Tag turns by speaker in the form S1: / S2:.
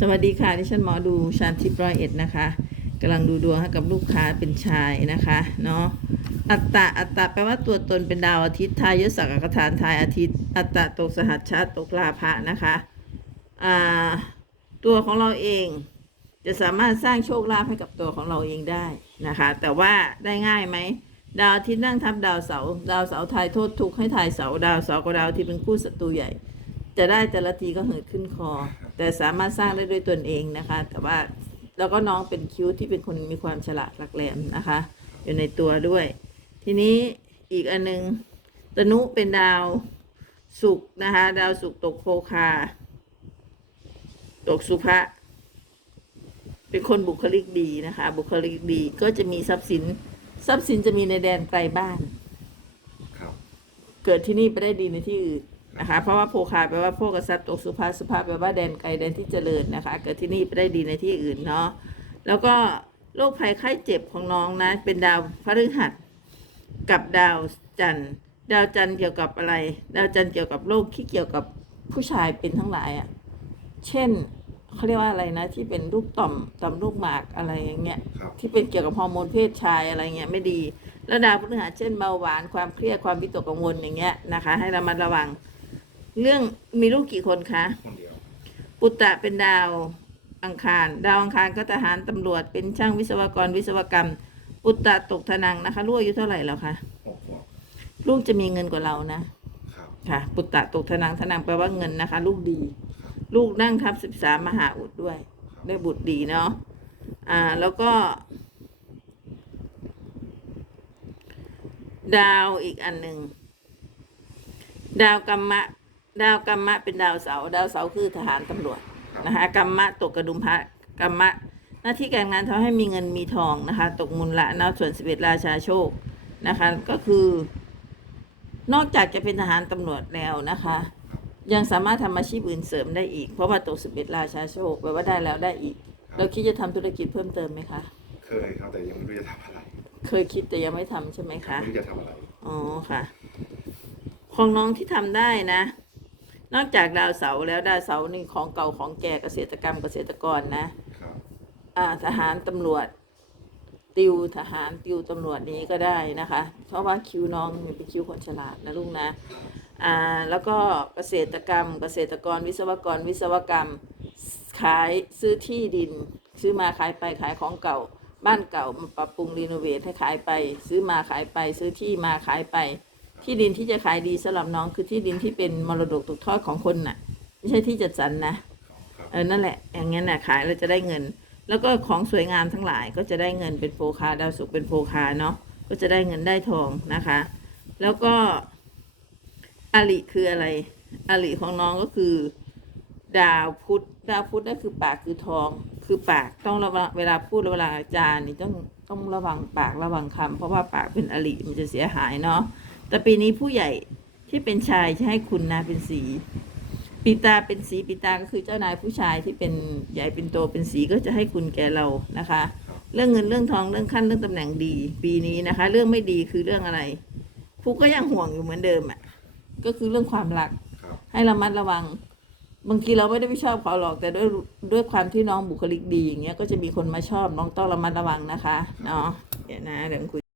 S1: สวัสดีค่ะดิฉันหมอดูชานทิพย์ร้อยเอ็ดนะคะกำลังดูดวงให้กับลูกค้าเป็นชายนะคะเนาะอัตตะอัตตะแปลว่าตัวตนเป็นดาวอาทิตย์ทายยศศักดิ์อักฐานทายอาทิตย์ อัตตะตกสหัสชาติตกลาภะนะคะอ่าตัวของเราเองจะสามารถสร้างโชคลาภให้กับตัวของเราเองได้นะคะ แต่ว่าได้ง่ายไหมดาวอาทิตย์นั่งทับดาวเสาร์ดาวเสาร์ทายโทษทุกข์ให้ทายเสาร์ดาวเสาร์กับดาวอาที่เป็นคู่ศัตรูใหญ่ จะได้แต่ละทีก็เหิดขึ้นคอ แต่สามารถสร้างได้ด้วยตนเองนะคะ แต่ว่าแล้วก็น้องเป็นคิ้วที่เป็นคนมีความฉลาดหลักแหลมนะคะ อยู่ในตัวด้วย ทีนี้อีกอันหนึงตนุเป็นดาวศุกร์นะคะ ดาวศุกร์ตกโคคา ตกสุภะเป็นคนบุคลิกดีนะคะ บุคลิกดีก็จะมีทรัพย์สิน ทรัพย์สินจะมีในแดนไกลบ้าน
S2: ครับ
S1: เกิดที่นี่ไปได้ดีในที่อื่น นะคะเพราะว่าโภคาแปลว่าโภกษัตริย์ตกสุภาสุภาแปลว่าแดนไกลแดนที่เจริญนะคะ เกิดที่นี่ไปได้ดีในที่อื่นเนาะแล้วก็โรคภัยไข้เจ็บของน้องนะ เป็นดาวพฤหัสกับดาวจันทร์ดาวจันทร์เกี่ยวกับอะไร ดาวจันทร์เกี่ยวกับโรคที่เกี่ยวกับผู้ชายเป็นทั้งหลายอะ่ะเช่นเขาเรียกว่าอะไรนะ ที่เป็นลูกต่อมต่อมลูกหมากอะไรอย่างเงี้ย
S2: ครับ
S1: ที่เป็นเกี่ยวกับฮอร์โมนเพศชายอะไรเงี้ยไม่ดี แล้วดาวพฤหัสเช่นเบาหวานความเครียดความวิตกกังวลอย่างเงี้ยนะคะ ให้ระมัดระวัง เรื่องมีลูกกี่คนคะ
S2: คนเดียว
S1: ปุตตะเป็นดาวอังคาร ดาวอังคารก็ทหารตำรวจ เป็นช่างวิศวกรวิศวกรรม ปุตตะตกทนังนะคะลูกอายุเท่าไหร่แล้วคะ
S2: หกขวบ
S1: ลูกจะมีเงินกว่าเรานะ ครับ ค่ะ ปุตตะตกทนังทนังแปลว่าเงินนะคะ ลูกดี ลูกนั่งทับสิบสามมหาอุดด้วย ได้บุตรดีเนาะอ่าแล้วก็ ดาวอีกอันหนึ่งดาวกัมมะ ดาวกัมมะเป็นดาวเสาร์ดาวเสาร์คือทหารตำรวจ
S2: ครับ
S1: นะคะกัมมะตกกระดุมพระกัมมะ หน้าที่การงานทำให้มีเงินมีทองนะคะ ตกมูลละนาวส่วนสิบเอ็ดราชาโชคนะคะ ก็คือ นอกจากจะเป็นทหารตำรวจแล้วนะคะ ยังสามารถทำอาชีพอื่นเสริมได้อีก เพราะว่าตกสิบเอ็ดราชาโชคแปลว่าได้แล้วได้อีก เราคิดจะทำธุรกิจเพิ่มเติมไหมคะ
S2: เคยครับแต่ยังไม่รู้จะทำอะไร
S1: เคยคิดแต่ยังไม่ทำใช่ไหมคะ
S2: ไม่รู้จะทำอะไร
S1: อ๋อค่ะ ของน้องที่ทำได้นะ นอกจากดาวเสาร์แล้วดาวเสาร์นี่ของเก่าของแก่เกษตรกรรมเกษตรกรนะ
S2: ครับ
S1: อ่าทหารตำรวจ ติวทหารติวตำรวจนี้ก็ได้นะคะ เพราะว่าคิวน้องมันเป็นคิวคนฉลาดนะลุงนะอ่าแล้วก็เกษตรกรรม เกษตรกรวิศวกรวิศวกรรมขายซื้อที่ดิน ซื้อมาขายไปขายของเก่า บ้านเก่ามาปรับปรุงรีโนเวทให้ขายไป ซื้อมาขายไปซื้อที่มาขายไป ที่ดินที่จะขายดีสำหรับน้องคือที่ดินที่เป็นมรดกตกทอดของคนน่ะ ไม่ใช่ที่จัดสรรนะ
S2: ครับ
S1: เออนั่นแหละ อย่างงั้นน่ะขายแล้วจะได้เงิน แล้วก็ของสวยงามทั้งหลายก็จะได้เงินเป็นโฟคาดาวสุกร์เป็นโฟคาเนาะก็จะได้เงินได้ทองนะคะ แล้วก็อลิคืออะไรอลิของน้องก็คือ ดาวพุธดาวพุธนั่นคือปากคือทอง คือปากต้องระวังเวลาพูดเวลาอาจารย์นี่ต้องต้องระวังปากระวังคำเพราะว่าปากเป็นอลิมันจะเสียหายเนาะ แต่ปีนี้ผู้ใหญ่ที่เป็นชายจะให้คุณนะเป็นสีปีตาเป็นสีปีตาก็คือเจ้านายผู้ชายที่เป็นใหญ่เป็นโตเป็นสีก็จะให้คุณแก่เรานะคะ เรื่องเงินเรื่องทองเรื่องขั้นเรื่องตำแหน่งดี ปีนี้นะคะ เรื่องไม่ดีคือเรื่องอะไรครูก็ยังห่วงอยู่เหมือนเดิมอะก็คือเรื่องความรัก
S2: ครับ
S1: ให้ระมัดระวัง บางทีเราไม่ได้ไม่ชอบเขาหรอกแต่ด้วยด้วยความที่น้องบุคลิกดีอย่างเงี้ยก็จะมีคนมาชอบน้องต้องระมัดระวังนะคะเนาะเดี๋ยวนะเดี๋ยวคุย